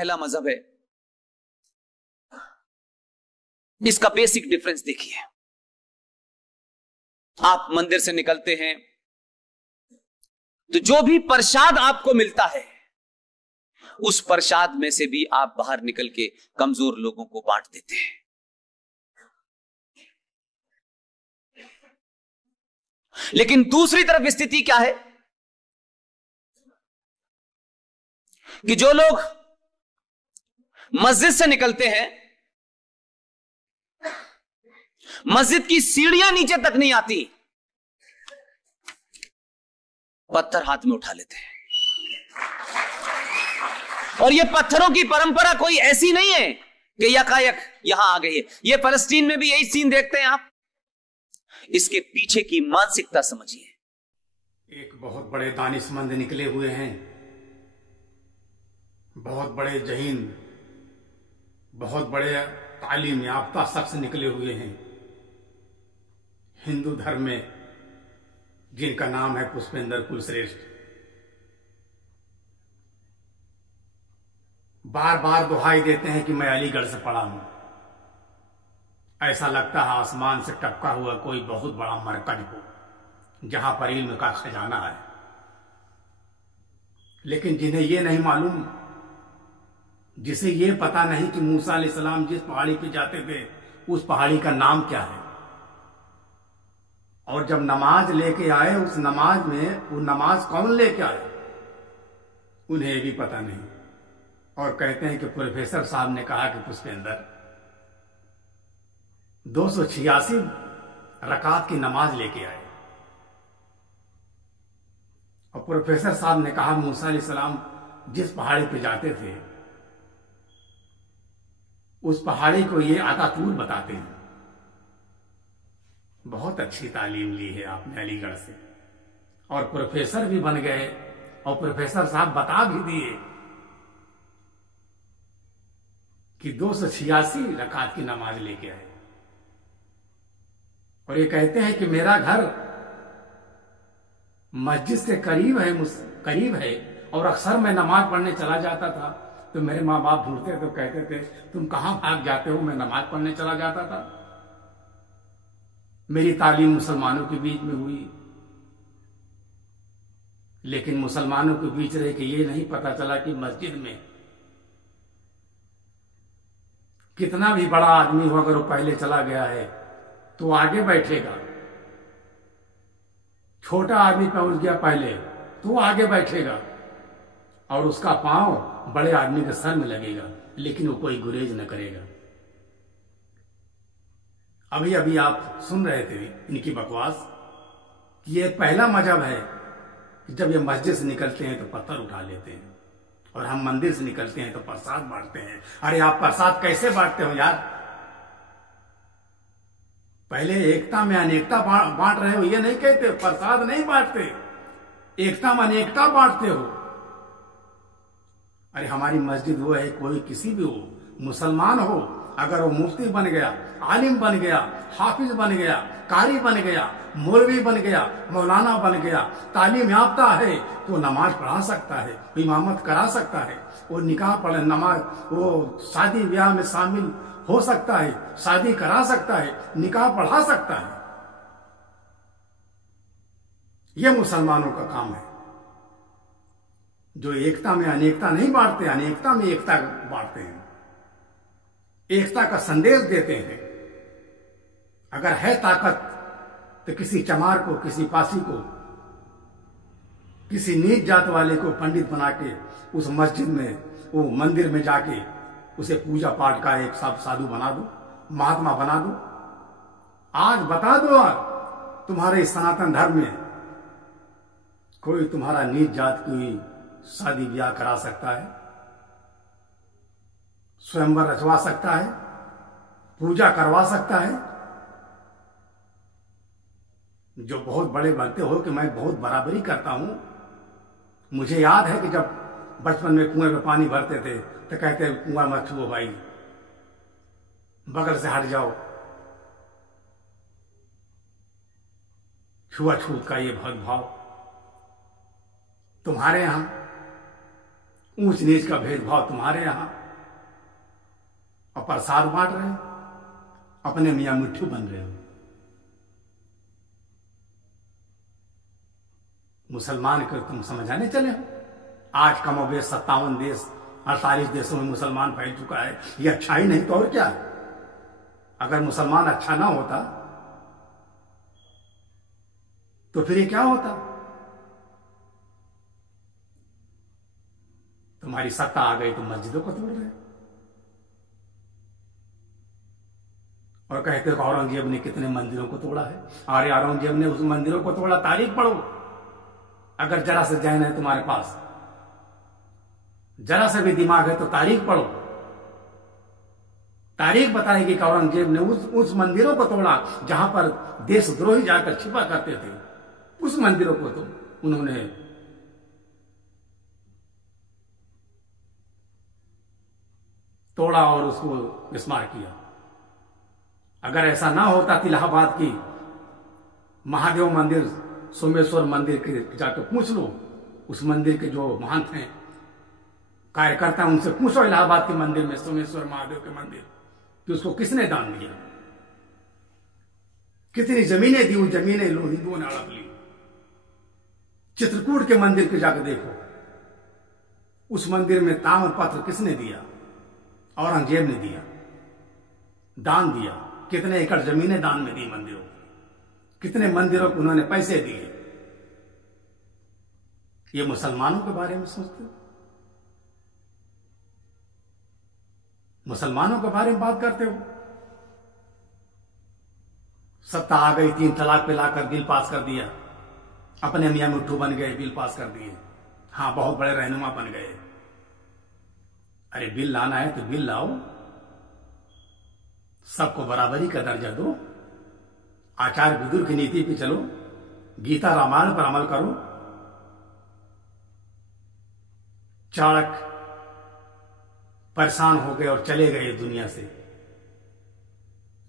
पहला मजहब है, इसका बेसिक डिफरेंस देखिए। आप मंदिर से निकलते हैं तो जो भी प्रसाद आपको मिलता है उस प्रसाद में से भी आप बाहर निकल के कमजोर लोगों को बांट देते हैं। लेकिन दूसरी तरफ स्थिति क्या है कि जो लोग मस्जिद से निकलते हैं, मस्जिद की सीढ़ियां नीचे तक नहीं आती, पत्थर हाथ में उठा लेते हैं। और ये पत्थरों की परंपरा कोई ऐसी नहीं है कि यकायक यहां आ गई है। ये फलस्तीन में भी यही सीन देखते हैं आप। इसके पीछे की मानसिकता समझिए। एक बहुत बड़े दानिशमंद निकले हुए हैं, बहुत बड़े जहीन, बहुत बड़े तालीम याफ्ता शख्स निकले हुए हैं हिंदू धर्म में, जिनका नाम है पुष्पेंद्र कुलश्रेष्ठ। बार बार दुहाई देते हैं कि मैं अलीगढ़ से पढ़ा हूं। ऐसा लगता है आसमान से टपका हुआ कोई बहुत बड़ा मरकज हो जहां पर इल्म का खजाना है। लेकिन जिन्हें यह नहीं मालूम, जिसे ये पता नहीं कि मूसा अलैहिस्सलाम जिस पहाड़ी पे जाते थे उस पहाड़ी का नाम क्या है, और जब नमाज लेके आए उस नमाज में वो नमाज कौन लेके आए, उन्हें भी पता नहीं। और कहते हैं कि प्रोफेसर साहब ने कहा कि पुष्पेंद्र 286 रकात की नमाज लेके आए। और प्रोफेसर साहब ने कहा मूसा अलैहिस्सलाम जिस पहाड़ी पे जाते थे उस पहाड़ी को ये अतातूर बताते हैं। बहुत अच्छी तालीम ली है आपने अलीगढ़ से, और प्रोफेसर भी बन गए, और प्रोफेसर साहब बता भी दिए कि 286 रकात की नमाज लेके आए। और ये कहते हैं कि मेरा घर मस्जिद से करीब है, और अक्सर मैं नमाज पढ़ने चला जाता था तो मेरे माँ बाप ढूंढते तो कहते थे तुम कहां भाग जाते हो, मैं नमाज पढ़ने चला जाता था। मेरी तालीम मुसलमानों के बीच में हुई, लेकिन मुसलमानों के बीच रह के ये नहीं पता चला कि मस्जिद में कितना भी बड़ा आदमी हो, अगर वो पहले चला गया है तो आगे बैठेगा। छोटा आदमी पहुंच गया पहले तो आगे बैठेगा, और उसका पांव बड़े आदमी के सर में लगेगा, लेकिन वो कोई गुरेज न करेगा। अभी अभी आप सुन रहे थे इनकी बकवास कि ये पहला मजहब है कि जब ये मस्जिद से निकलते हैं तो पत्थर उठा लेते हैं, और हम मंदिर से निकलते हैं तो प्रसाद बांटते हैं। अरे आप प्रसाद कैसे बांटते हो यार? पहले एकता में अनेकता बांट रहे हो, ये नहीं कहते, प्रसाद नहीं बांटते, एकता में अनेकता बांटते हो। अरे हमारी मस्जिद वो है, कोई किसी भी हो, मुसलमान हो, अगर वो मुफ्ती बन गया, आलिम बन गया, हाफिज बन गया, कारी बन गया, मौलवी बन गया, मौलाना बन गया, तालीम याफ्ता है तो नमाज पढ़ा सकता है, इमामत करा सकता है, वो निकाह पढ़ नमाज, वो शादी ब्याह में शामिल हो सकता है, शादी करा सकता है, निकाह पढ़ा सकता है। यह मुसलमानों का काम है, जो एकता में अनेकता नहीं बांटते, अनेकता में एकता बांटते हैं, एकता का संदेश देते हैं। अगर है ताकत तो किसी चमार को, किसी पासी को, किसी नीच जात वाले को पंडित बना के उस मस्जिद में, वो मंदिर में जाके उसे पूजा पाठ का एक साधु बना दो, महात्मा बना दो। आज बता दो तुम्हारे सनातन धर्म में कोई तुम्हारा नीच जात की शादी ब्याह करा सकता है, स्वयंवर रचवा सकता है, पूजा करवा सकता है? जो बहुत बड़े बनते हो कि मैं बहुत बराबरी करता हूं, मुझे याद है कि जब बचपन में कुएं में पानी भरते थे तो कहते कुआं मत छुओ भाई, बगल से हट जाओ। छुआछूत का ये भेदभाव तुम्हारे यहां ऊंच नीच का भेदभाव तुम्हारे यहां, और प्रसाद बांट रहे हो, अपने मियां मिट्ठू बन रहे हो। मुसलमान को तुम समझाने चले हो? आज कमोबेश 57 देश 48 देशों में मुसलमान फैल चुका है। ये अच्छा ही नहीं तो और क्या है? अगर मुसलमान अच्छा ना होता तो फिर ये क्या होता? तुम्हारी सत्ता आ गई तो मस्जिदों को तोड़ रहे और कहते हो औरंगजेब ने कितने मंदिरों को तोड़ा है। अरे औरंगजेब ने उस मंदिरों को तोड़ा, तारीख पढ़ो। अगर जरा से जहन है तुम्हारे पास, जरा से भी दिमाग है तो तारीख पढ़ो। तारीख बताएगी कि औरंगजेब ने उस मंदिरों को तोड़ा जहां पर देशद्रोही जाकर छिपा करते थे। उस मंदिरों को तो उन्होंने तोड़ा और उसको विस्मार किया। अगर ऐसा ना होता तो इलाहाबाद की महादेव मंदिर, सोमेश्वर मंदिर के जाकर पूछ लो, उस मंदिर के जो महंत हैं, कार्यकर्ता, उनसे पूछो इलाहाबाद के मंदिर में, सोमेश्वर महादेव के मंदिर, कि उसको किसने दान दिया, कितनी जमीनें दी। उस जमीनें लोग हिंदुओं ने हड़प ली। चित्रकूट के मंदिर के जाकर देखो, उस मंदिर में ताम्रपत्र किसने दिया? औरंगजेब ने दिया, दान दिया। कितने एकड़ जमीनें दान में दी मंदिरों, कितने मंदिरों को उन्होंने पैसे दिए। ये मुसलमानों के बारे में सोचते हो? मुसलमानों के बारे में बात करते हो? सत्ता आ गई, 3 तलाक पे लाकर बिल पास कर दिया, अपने मियां मिट्ठू बन गए, बिल पास कर दिए। हाँ, बहुत बड़े रहनुमा बन गए। अरे बिल लाना है तो बिल लाओ, सबको बराबरी का दर्जा दो, आचार्य विदुर की नीति पे चलो, गीता रामायण पर अमल करो। चाणक्य परेशान हो गए और चले गए दुनिया से,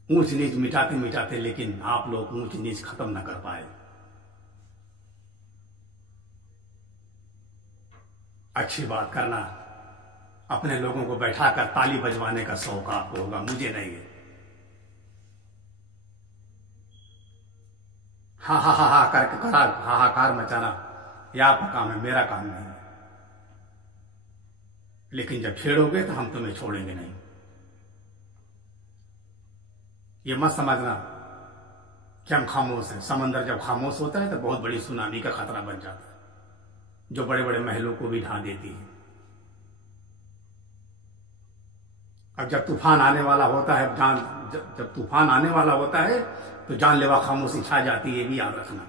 ऊंच नीच मिटाते मिटाते, लेकिन आप लोग ऊंच नीच खत्म ना कर पाए। अच्छी बात करना, अपने लोगों को बैठाकर ताली बजवाने का शौक आपको होगा, मुझे नहीं है। हा हा हा हा करके हाहाकार मचाना यह आपका काम है, मेरा काम नहीं है। लेकिन जब छेड़ोगे तो हम तुम्हें छोड़ेंगे नहीं। ये मत समझना कि हम खामोश हैं। समंदर जब खामोश होता है तो बहुत बड़ी सुनामी का खतरा बन जाता है, जो बड़े बड़े महलों को भी ढा देती है। अब जब तूफान आने वाला होता है, जब तूफान आने वाला होता है तो जानलेवा खामोशी छा जाती है। ये भी याद रखना।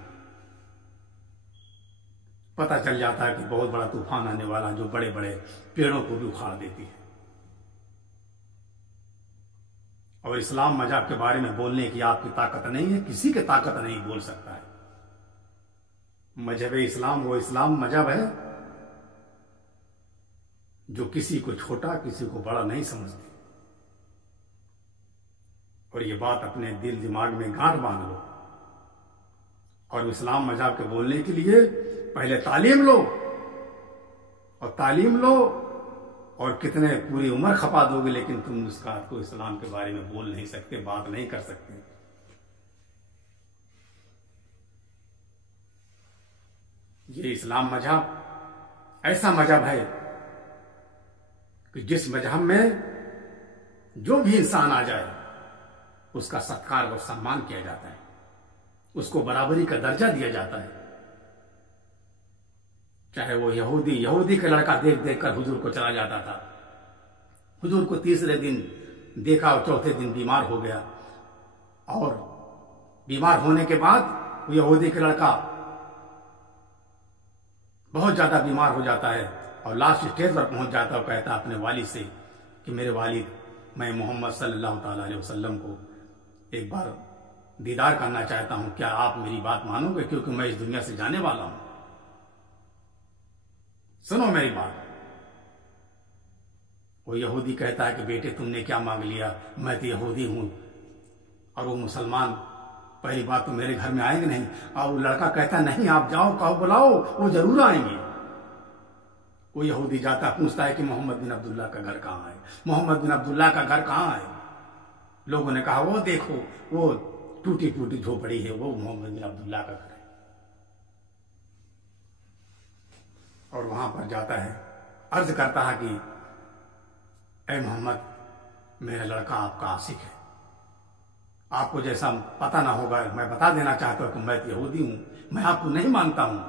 पता चल जाता है कि बहुत बड़ा तूफान आने वाला, जो बड़े बड़े पेड़ों को भी उखाड़ देती है। और इस्लाम मजहब के बारे में बोलने की आपकी ताकत नहीं है, किसी की ताकत नहीं बोल सकता है। मजहब इस्लाम वो इस्लाम मजहब है जो किसी को छोटा किसी को बड़ा नहीं समझती। और ये बात अपने दिल दिमाग में गांठ बांध लो। और इस्लाम मजहब के बोलने के लिए पहले तालीम लो, और तालीम लो और कितने पूरी उम्र खपा दोगे, लेकिन तुम उस बात को इस्लाम के बारे में बोल नहीं सकते, बात नहीं कर सकते। ये इस्लाम मजहब ऐसा मजहब है कि जिस मजहब में जो भी इंसान आ जाए उसका सत्कार और सम्मान किया जाता है, उसको बराबरी का दर्जा दिया जाता है। चाहे वो यहूदी का लड़का देख देख कर हुजूर को चला जाता था। हुजूर को तीसरे दिन देखा और चौथे दिन बीमार हो गया, और बीमार होने के बाद वो यहूदी का लड़का बहुत ज्यादा बीमार हो जाता है और लास्ट स्टेज पर पहुंच जाता है और कहता अपने वालिद से कि मेरे वालिद, मैं मोहम्मद सल्लल्लाहु अलैहि वसल्लम को एक बार दीदार करना चाहता हूं, क्या आप मेरी बात मानोगे, क्योंकि मैं इस दुनिया से जाने वाला हूं। सुनो मेरी बात। वो यहूदी कहता है कि बेटे तुमने क्या मांग लिया, मैं तो यहूदी हूं और वो मुसलमान, पहली बात तो मेरे घर में आएंगे नहीं। और वो लड़का कहता नहीं, आप जाओ, कहो बुलाओ, वो जरूर आएंगे। वो यहूदी जाता पूछता है कि मोहम्मद बिन अब्दुल्ला का घर कहाँ है, मोहम्मद बिन अब्दुल्ला का घर कहाँ है। लोगों ने कहा वो देखो वो टूटी फूटी झोपड़ी है, वो मोहम्मद बिन अब्दुल्ला का घर है। और वहां पर जाता है, अर्ज करता है कि ऐ मोहम्मद, मेरा लड़का आपका आशिक है, आपको जैसा पता ना होगा मैं बता देना चाहता हूं कि मैं यहूदी हूं, मैं आपको नहीं मानता हूं,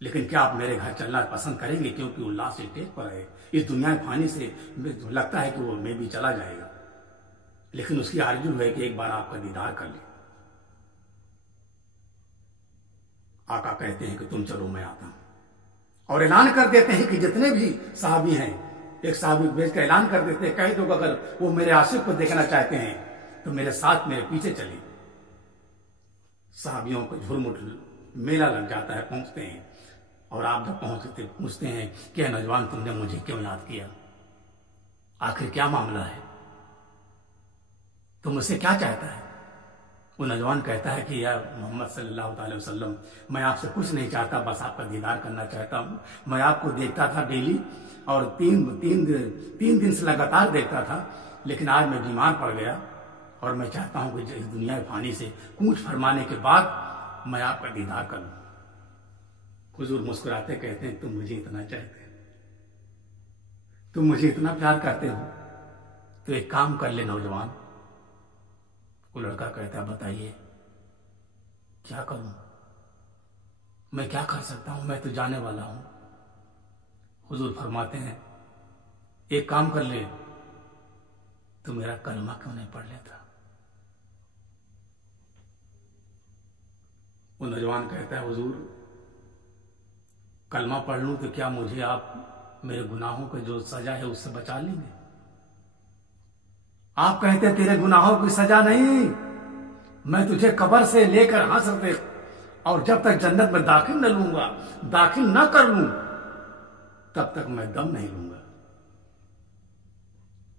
लेकिन क्या आप मेरे घर चलना पसंद करेंगे? क्योंकि वो लास्ट स्टेज पर है, इस दुनिया फानी से लगता है कि वो मैं भी चला जाएगा, लेकिन उसकी आरज़ू है कि एक बार आपका दीदार कर ले। आका कहते हैं कि तुम चलो मैं आता हूं, और ऐलान कर देते हैं कि जितने भी साहबी हैं, एक साहबी भेज कर ऐलान कर देते हैं, कह दो अगर वो मेरे आशिक को देखना चाहते हैं तो मेरे साथ मेरे पीछे चले। साहबियों को झुरमुट मेला लग जाता है, पहुंचते हैं, और आप जब पहुंचते पूछते हैं कि नौजवान तुमने मुझे क्यों याद किया, आखिर क्या मामला है, तुम मुझसे क्या चाहता है? वो नौजवान कहता है कि या मोहम्मद सल्लल्लाहु अलैहि वसल्लम, मैं आपसे कुछ नहीं चाहता, बस आपका दीदार करना चाहता हूँ। मैं आपको देखता था डेली, और तीन दिन से लगातार देखता था, लेकिन आज मैं बीमार पड़ गया, और मैं चाहता हूँ कि इस दुनिया फानी से कूच फरमाने के बाद मैं आपका दीदार कर लूँ। हुजूर मुस्कुराते कहते हैं, तुम मुझे इतना चाहते हो, तुम मुझे इतना प्यार करते हो, तो एक काम कर ले नौजवान। वो लड़का कहता है, बताइए क्या करूं, मैं क्या कर सकता हूं, मैं तो जाने वाला हूं। हुजूर फरमाते हैं, एक काम कर ले, तो मेरा कलमा क्यों नहीं पढ़ लेता? वो नौजवान कहता है, हुजूर कलमा पढ़ लूं तो क्या मुझे आप मेरे गुनाहों की जो सजा है उससे बचा लेंगे? आप कहते तेरे गुनाहों की सजा नहीं, मैं तुझे कब्र से लेकर हश्र तक, और जब तक जन्नत में दाखिल न लूंगा, दाखिल न कर लूं, तब तक मैं दम नहीं लूंगा।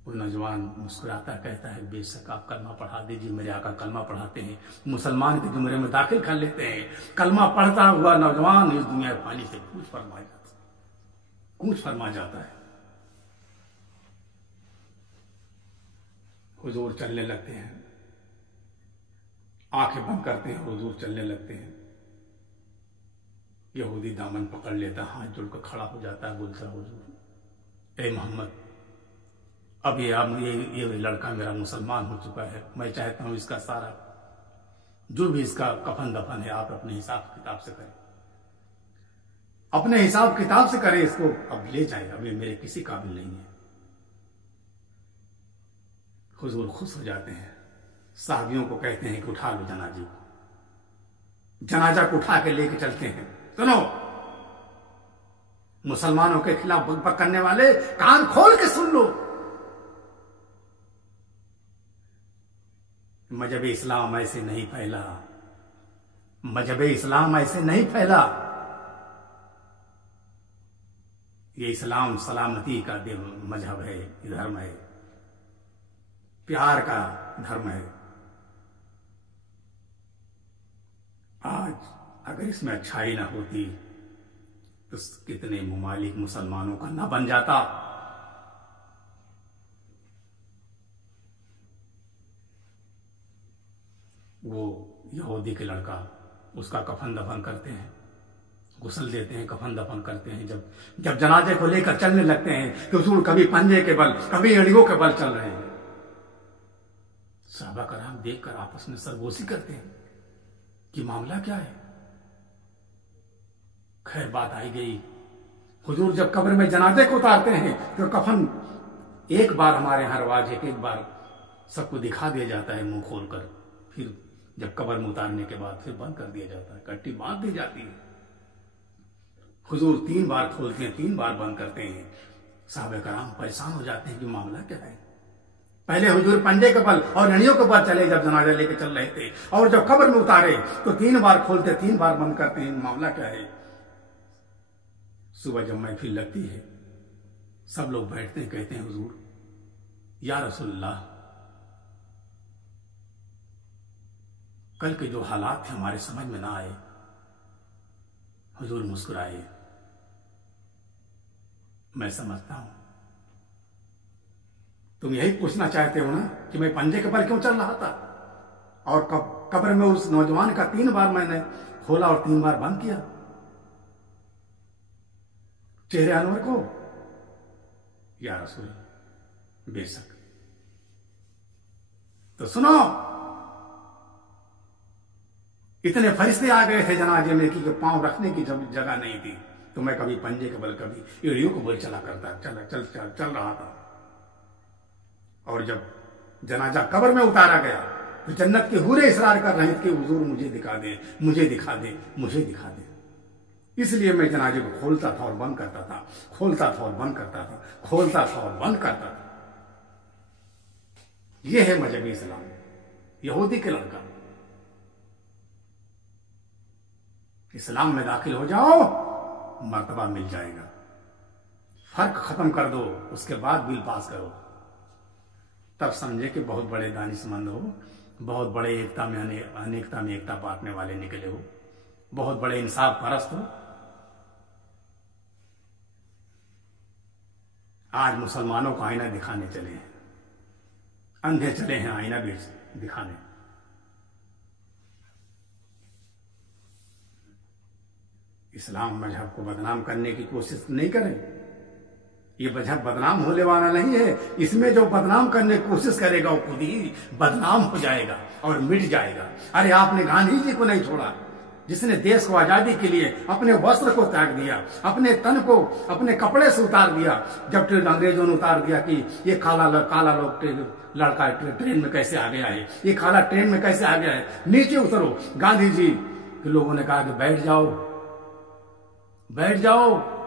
वो नौजवान मुस्कुराता कहता है, बेशक आप कलमा पढ़ा दीजिए, मेरे आका कलमा पढ़ाते हैं, मुसलमान के जुमरे में दाखिल कर लेते हैं। कलमा पढ़ता हुआ नौजवान इस दुनिया पानी से कूच फरमा जाता है। हुजूर चलने लगते हैं, आंखें बंद करते हैं, हुजूर चलने लगते हैं। यहूदी दामन पकड़ लेता, हाथ जोड़कर खड़ा हो जाता है, बोलता, हुजूर ए मोहम्मद, अब ये लड़का मेरा मुसलमान हो चुका है, मैं चाहता हूं इसका सारा जो भी इसका कफन दफन है आप अपने हिसाब किताब से करें, अपने हिसाब किताब से करें, इसको अब ले जाए, अब ये मेरे किसी काबिल नहीं है। हुजूर खुश हो जाते हैं, साहबियों को कहते हैं कि उठा लो जनाजे को, जनाजा को उठा के लेके चलते हैं। सुनो, मुसलमानों के खिलाफ बकबक करने वाले, कान खोल के सुन लो, मजहब इस्लाम ऐसे नहीं फैला, मजहब इस्लाम ऐसे नहीं फैला, ये इस्लाम सलामती का मजहब है, धर्म है, प्यार का धर्म है। आज अगर इसमें अच्छाई ना होती तो कितने मुमालिक मुसलमानों का ना बन जाता। वो यहूदी के लड़का, उसका कफन दफन करते हैं, गुस्ल देते हैं, कफन दफन करते हैं। जब जनाजे को लेकर चलने लगते हैं तो हुजूर कभी पंजे के बल, कभी एड़ियों के बल चल रहे हैं। सहाबा कराम देखकर आपस में सरगोशी करते हैं कि मामला क्या है। खैर बात आई गई, हुजूर जब कब्र में जनाजे को उतारते हैं तो कफन एक बार, हमारे यहां रवाज है, एक बार सबको दिखा दिया जाता है मुंह खोलकर, फिर जब कब्र में उतारने के बाद फिर बंद कर दिया जाता है, कट्टी बांध दी जाती है। हुजूर 3 बार खोलते हैं, 3 बार बंद करते हैं। साहबे कराम परेशान हो जाते हैं कि मामला क्या है। पहले हुजूर पंजे के बल और एड़ियों के बल चले जब जनाजा लेके चल रहे थे, और जब कब्र में उतारे तो 3 बार खोलते, 3 बार बंद करते हैं। मामला क्या है। सुबह जब महफिल लगती है, सब लोग बैठते हैं, कहते हैं हुजूर या रसूलल्लाह, कल के जो हालात थे हमारे समझ में ना आए। हुजूर मुस्कुराए, मैं समझता हूं तुम यही पूछना चाहते हो ना कि मैं पंजे के बल क्यों चल रहा था, और कब्र में उस नौजवान का 3 बार मैंने खोला और 3 बार बंद किया चेहरे अनवर को। या रसूल, बेशक। तो सुनो, इतने फरिश्ते आ गए थे जनाजे में कि पांव रखने की जगह नहीं थी, तो मैं कभी पंजे के बल कभी एड़ियों को बल चला करता, चल रहा था। और जब जनाजा कब्र में उतारा गया तो जन्नत के हूरे इसरार कर रहे थे कि हुजूर मुझे दिखा दे, मुझे दिखा दे, मुझे दिखा दे। इसलिए मैं जनाजे को खोलता था और बंद करता था, खोलता था और बंद करता था, खोलता था और बंद करता था। यह है मजहबी इस्लाम, यहूदी के लड़का। इस्लाम में दाखिल हो जाओ, मर्तबा मिल जाएगा। फर्क खत्म कर दो, उसके बाद बिल पास करो, तब समझे कि बहुत बड़े दानिशमंद हो, बहुत बड़े एकता में अनेकता में एकता बांटने वाले निकले हो, बहुत बड़े इंसाफ परस्त हो। आज मुसलमानों को आईना दिखाने चले हैं, अंधे चले हैं आईना भी दिखाने। इस्लाम मजहब को बदनाम करने की कोशिश नहीं करें, ये मजहब बदनाम होने वाला नहीं है। इसमें जो बदनाम करने की कोशिश करेगा वो खुद ही बदनाम हो जाएगा और मिट जाएगा। अरे आपने गांधी जी को नहीं छोड़ा, जिसने देश को आजादी के लिए अपने वस्त्र को त्याग दिया, अपने तन को अपने कपड़े से उतार दिया। जब अंग्रेजों ने उतार दिया कि ये काला लोग लड़का ट्रेन में कैसे आ गया है, ये काला ट्रेन में कैसे आ गया है, नीचे उतरो। गांधी जी के लोगों ने कहा कि बैठ जाओ, बैठ जाओ।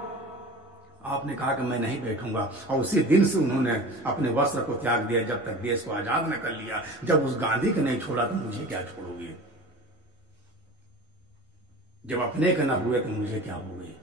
आपने कहा कि मैं नहीं बैठूंगा, और उसी दिन से उन्होंने अपने वस्त्र को त्याग दिया। जब तक देश को आजाद न कर लिया, जब उस गांधी को नहीं छोड़ा तो मुझे क्या छोड़ोगे, जब अपने के न हुए तो मुझे क्या होगे।